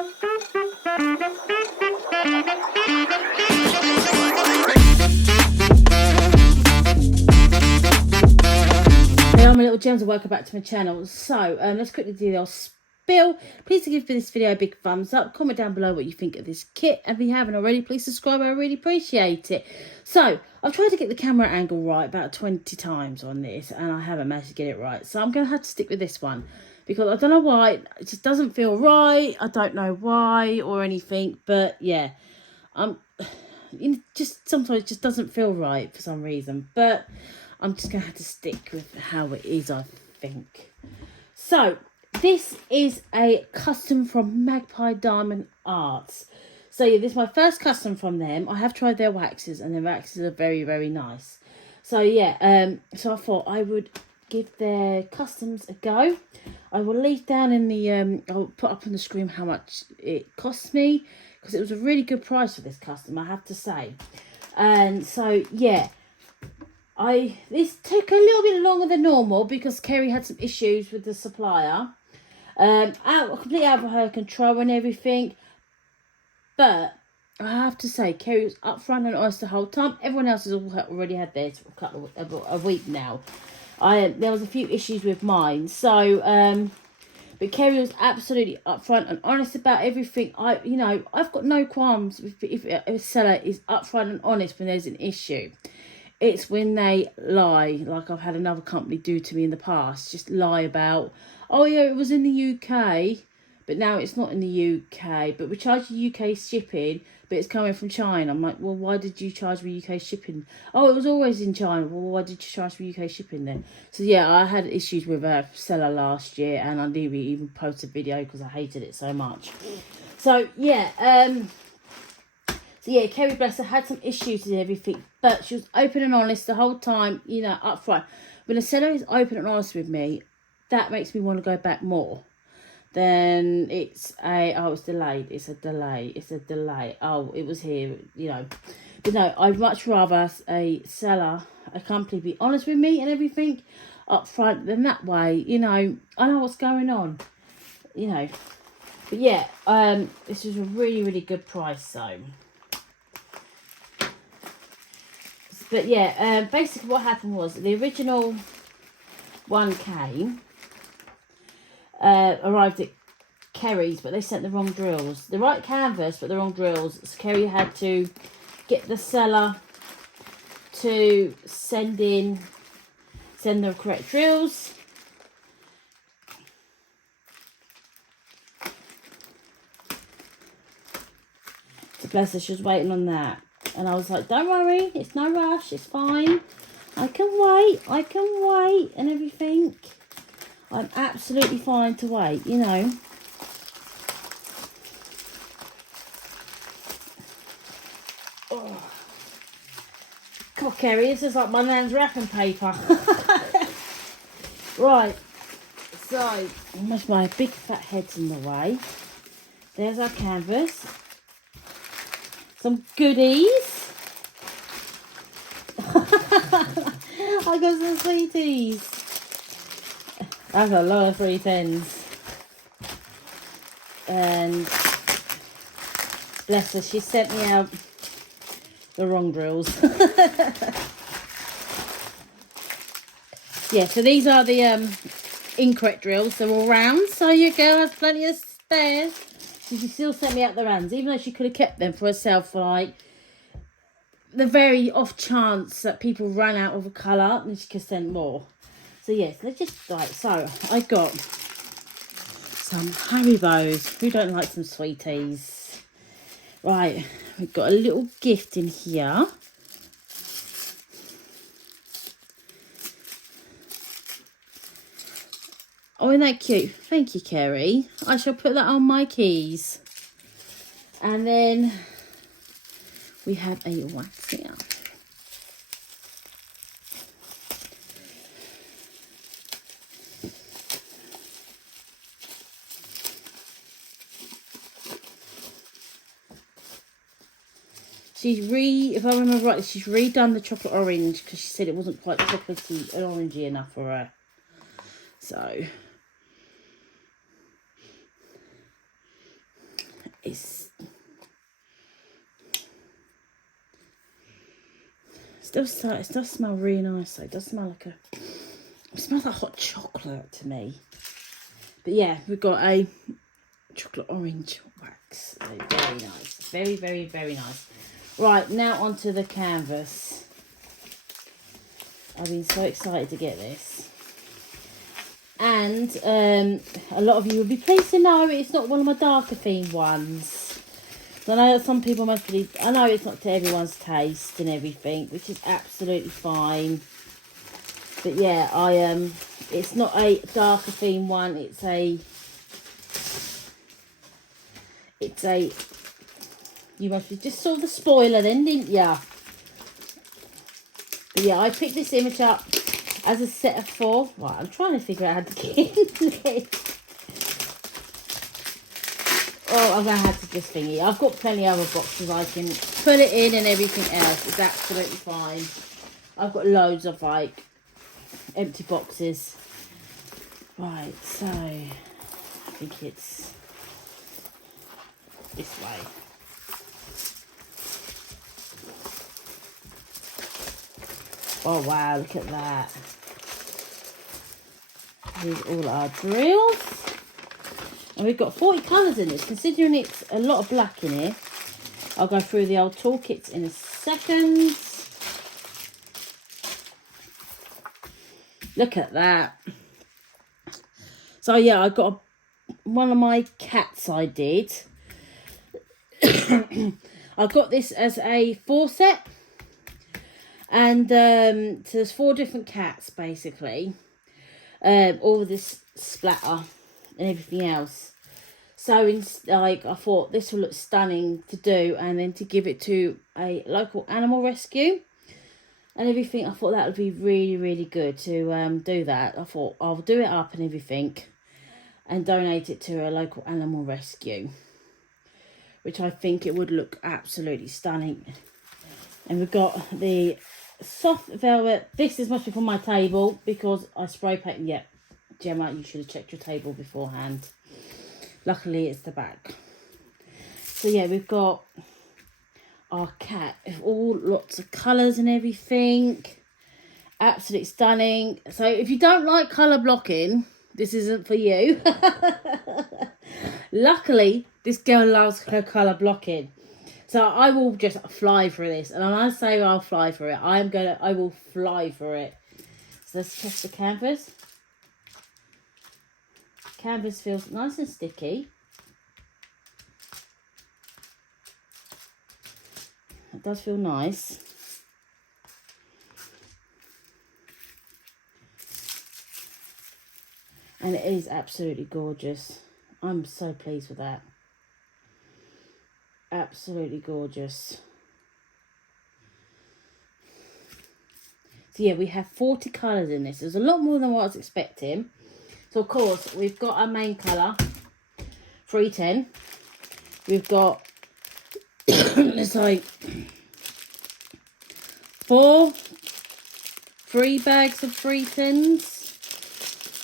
Hello my little gems and welcome back to my channel. So let's quickly do the spill. Please give this video a big thumbs up, comment down below what you think of this kit, and if you haven't already, please subscribe. I really appreciate it. So I've tried to get the camera angle right about 20 times on this and I haven't managed to get it right, so I'm going to have to stick with this one because I don't know why, it just doesn't feel right. I don't know why or anything, but yeah, just sometimes it just doesn't feel right for some reason, but I'm just going to have to stick with how it is, I think. So, this is a custom from Magpie Diamond Arts. So, yeah, this is my first custom from them. I have tried their waxes, and their waxes are very, very nice. So, yeah, so I thought I would give their customs a go. I will leave down in the, I'll put up on the screen how much it cost me, because it was a really good price for this custom, I have to say. And so, yeah. This took a little bit longer than normal because Kerry had some issues with the supplier. Completely out of her control and everything. But I have to say, Kerry was upfront and honest the whole time. Everyone else has already had theirs for a week now. There was a few issues with mine. So, but Kerry was absolutely upfront and honest about everything. I've got no qualms if a seller is upfront and honest when there's an issue. It's when they lie, like I've had another company do to me in the past. Just lie about, oh yeah, it was in the UK, but now it's not in the UK. But we charge you UK shipping, but it's coming from China. I'm like, well, why did you charge me UK shipping? Oh, it was always in China. Well, why did you charge me UK shipping then? So yeah, I had issues with a seller last year, and I didn't even post a video because I hated it so much. So yeah, So yeah, Kerry, bless her, had some issues and everything, but she was open and honest the whole time, up front. When a seller is open and honest with me, that makes me want to go back more. Then it's it's delayed, it's a delay, oh, it was here, But no, I'd much rather a seller, a company be honest with me and everything up front, than that way, I know what's going on, But yeah, this was a really, really good price, so. But yeah, basically what happened was the original one came, arrived at Kerry's, but they sent the wrong drills. The right canvas, but the wrong drills. So Kerry had to get the seller to send the correct drills. So bless her, she was waiting on that. And I was like, don't worry, it's no rush, it's fine. I can wait and everything. I'm absolutely fine to wait, Oh. God, Kerry, this is like my nan's wrapping paper. Right, so, almost my big fat head's in the way. There's our canvas. Some goodies. I got some sweeties. That's a lot of 310s. And bless her, she sent me out the wrong drills. Yeah, so these are the incorrect drills. They're all round, so your girl has plenty of spares. She still sent me out the rounds, even though she could have kept them for herself for like the very off chance that people run out of a colour, and she could send more. So yes, let's just so I got some Haribos. Who don't like some sweeties? Right, we've got a little gift in here. Oh, isn't that cute? Thank you, Kerry. I shall put that on my keys. And then we have a wax here. If I remember right, she's redone the chocolate orange because she said it wasn't quite chocolatey and orangey enough for her. So it does smell really nice though. It does smell like it smells like hot chocolate to me. But yeah, we've got a chocolate orange wax. So very nice. Very, very, very nice. Right, now onto the canvas. I've been so excited to get this. And a lot of you will be pleased to know it's not one of my darker themed ones. I know that some people must be, I know it's not to everyone's taste and everything, which is absolutely fine. But yeah, it's not a darker theme one, it's a, you must have just saw the spoiler then, didn't ya? But yeah, I picked this image up as a set of 4. Right, I'm trying to figure out how to get into this. Oh, I'm going to have to just thingy. I've got plenty of other boxes I can put it in and everything else. It's absolutely fine. I've got loads of, like, empty boxes. Right, so I think it's this way. Oh wow, look at that. Here's all our drills. And we've got 40 colours in this. Considering it's a lot of black in here, I'll go through the old toolkits in a second. Look at that. So yeah, I got one of my cats I did. I got this as a 4 set. And so there's 4 different cats basically. All this splatter and everything else. So I thought this will look stunning to do, and then to give it to a local animal rescue and everything. I thought that would be really, really good to do that. I thought I'll do it up and everything and donate it to a local animal rescue, which I think it would look absolutely stunning. And we've got the soft velvet. This is must be for my table because I spray paint. Yep, Gemma, you should have checked your table beforehand. Luckily, it's the back. So yeah, we've got our cat with all lots of colours and everything. Absolutely stunning. So if you don't like colour blocking, this isn't for you. Luckily, this girl loves her colour blocking. So I will just fly for this. And when I say I'll fly for it, I will fly for it. So let's test the canvas. Canvas feels nice and sticky. It does feel nice. And it is absolutely gorgeous. I'm so pleased with that. Absolutely gorgeous. So yeah, we have 40 colours in this. There's a lot more than what I was expecting. So of course, we've got our main colour, 310. We've got, it's like 3 bags of 310s.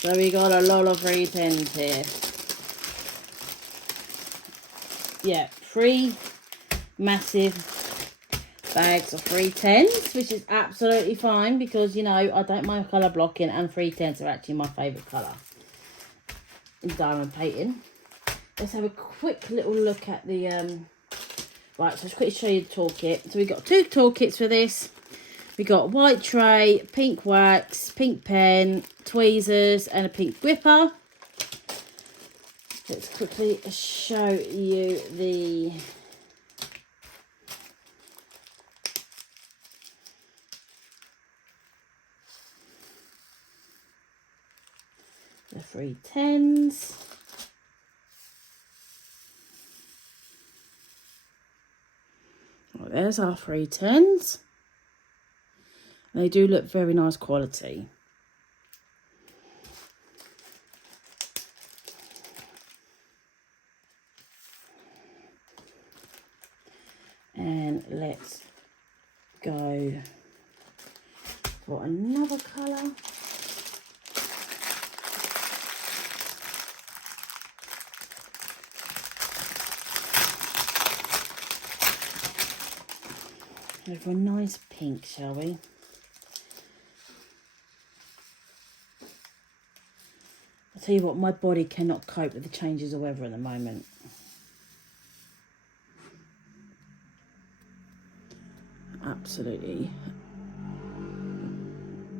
So we got a lot of 310s here. Yeah, 3 massive bags of 310s, which is absolutely fine because, you know, I don't mind colour blocking, and 310s are actually my favourite colour in diamond painting. Let's have a quick little look at the right, so let's quickly show you the toolkit. So we've got 2 toolkits for this. We got white tray, pink wax, pink pen, tweezers, and a pink gripper. Let's quickly show you the the 310s. Well, there's our 310s. They do look very nice quality. And let's go for another colour. Go for a nice pink, shall we? I'll tell you what, my body cannot cope with the changes of weather at the moment. Absolutely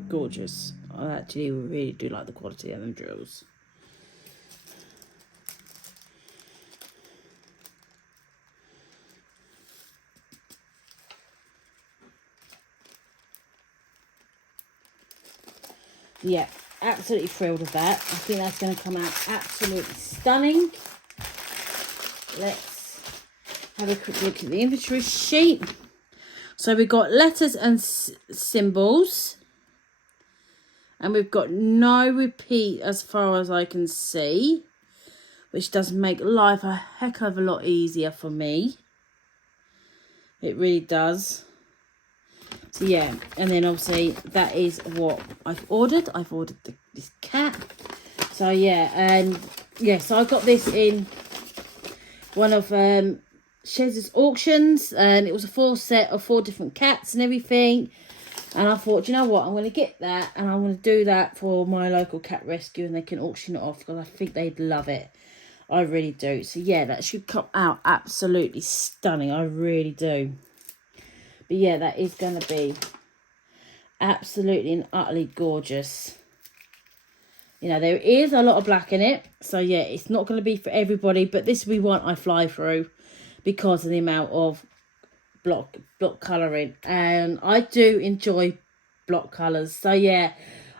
gorgeous. I actually really do like the quality of them drills. Yeah, absolutely thrilled with that. I think that's going to come out absolutely stunning. Let's have a quick look at the inventory sheet. So we've got letters and symbols. And we've got no repeat as far as I can see, which does make life a heck of a lot easier for me. It really does. So yeah, and then obviously that is what I've ordered. I've ordered this cat. So yeah, and yeah, so I got this in one of Shez's auctions, and it was a full set of 4 different cats and everything. And I thought, you know what, I'm going to get that, and I'm going to do that for my local cat rescue, and they can auction it off, because I think they'd love it. I really do. So yeah, that should come out absolutely stunning. I really do. But yeah, that is going to be absolutely and utterly gorgeous. You know, there is a lot of black in it. So yeah, it's not going to be for everybody, but this will be one I fly through because of the amount of block colouring. And I do enjoy block colours. So yeah,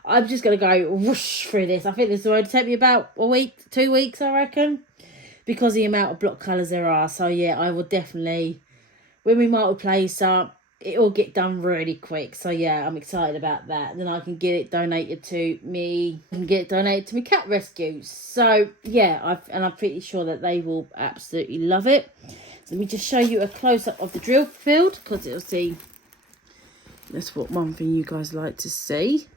I'm just going to go whoosh through this. I think this will only take me about a week, 2 weeks, I reckon. Because of the amount of block colours there are. So yeah, I will definitely, when we multiplace up, it will get done really quick. So yeah, I'm excited about that. Then I can get it donated to me. I can get it donated to my cat rescue. So yeah, I'm pretty sure that they will absolutely love it. So let me just show you a close-up of the drill field, because it'll see, that's what one thing you guys like to see.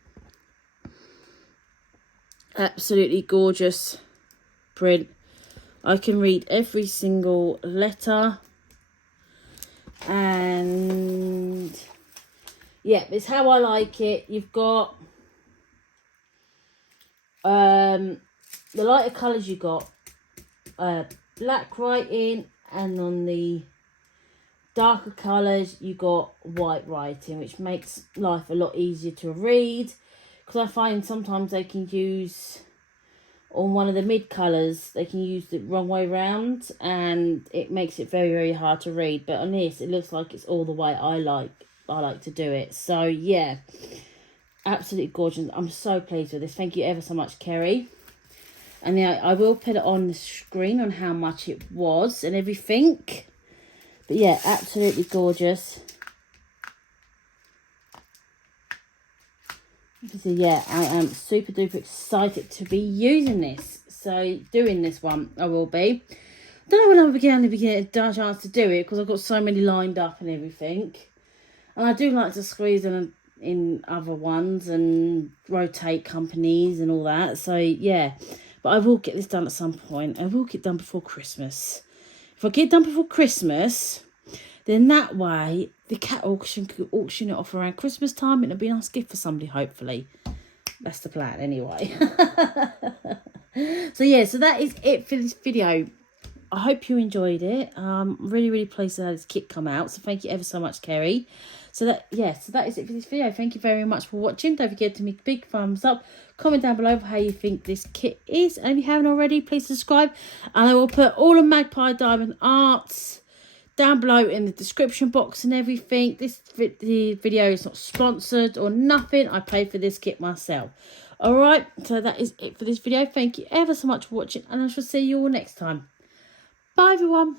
Absolutely gorgeous print. I can read every single letter. And yeah, it's how I like it. You've got the lighter colours, you got black writing, and on the darker colours you got white writing, which makes life a lot easier to read, because I find sometimes they can use, on one of the mid colours, they can use the wrong way round, and it makes it very, very hard to read. But on this, it looks like it's all the way I like to do it. So yeah, absolutely gorgeous. I'm so pleased with this. Thank you ever so much, Kerry. And yeah, I will put it on the screen on how much it was and everything. But yeah, absolutely gorgeous. So yeah, I am super duper excited to be using this. So doing this one, I will be. I don't know when I'm going to get a chance to do it, because I've got so many lined up and everything. And I do like to squeeze in other ones and rotate companies and all that. So yeah, but I will get this done at some point. I will get done before Christmas. If I get done before Christmas, then that way the cat auction could auction it off around Christmas time, and it'll be a nice gift for somebody, hopefully. That's the plan anyway. So yeah, so that is it for this video. I hope you enjoyed it. Really, really pleased to have this kit come out. So thank you ever so much, Kerry. So that is it for this video. Thank you very much for watching. Don't forget to make a big thumbs up. Comment down below how you think this kit is. And if you haven't already, please subscribe. And I will put all of Magpie Diamond Arts down below in the description box and everything. The video is not sponsored or nothing. I paid for this kit myself. Alright, so that is it for this video. Thank you ever so much for watching, and I shall see you all next time. Bye everyone.